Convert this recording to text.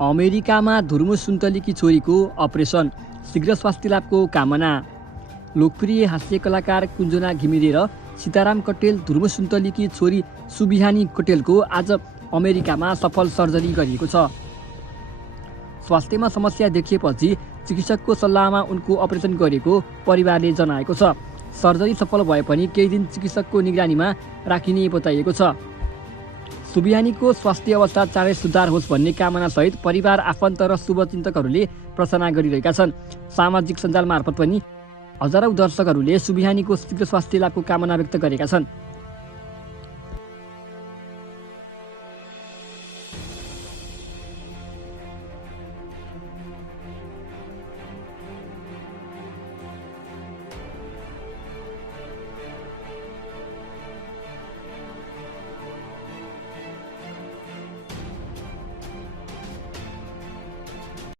अमेरिकामा धुर्मु सुन्तलीकी छोरीको अपरेसन, शीघ्र स्वास्थ्य लाभको कामना। लोकप्रिय हास्य कलाकार कुञ्जना घिमिरे र सीताराम कटेल धुर्मु सुन्तलीकी छोरी सुबिहानी कटेलको आज अमेरिकामा सफल सर्जरी गरिएको छ। स्वास्थ्यमा समस्या देखिएपछि चिकित्सकको सल्लाहमा उनको अपरेसन गरेको परिवारले जनाएको छ। सर्जरी सफल भए पनि केही दिन चिकित्सकको निगरानीमा राखिने बताइएको छ। सुबिहानीको स्वास्थ्य अवस्था चाँडै सुधार होस् भन्ने कामनासहित परिवार, आफन्त र शुभचिन्तकहरूले प्रार्थना गरिरहेका छन्। सामाजिक सञ्जाल मार्फत पनि हजारौं दर्शकहरूले सुबिहानीको शीघ्र स्वास्थ्य लाभको कामना व्यक्त गरेका छन्।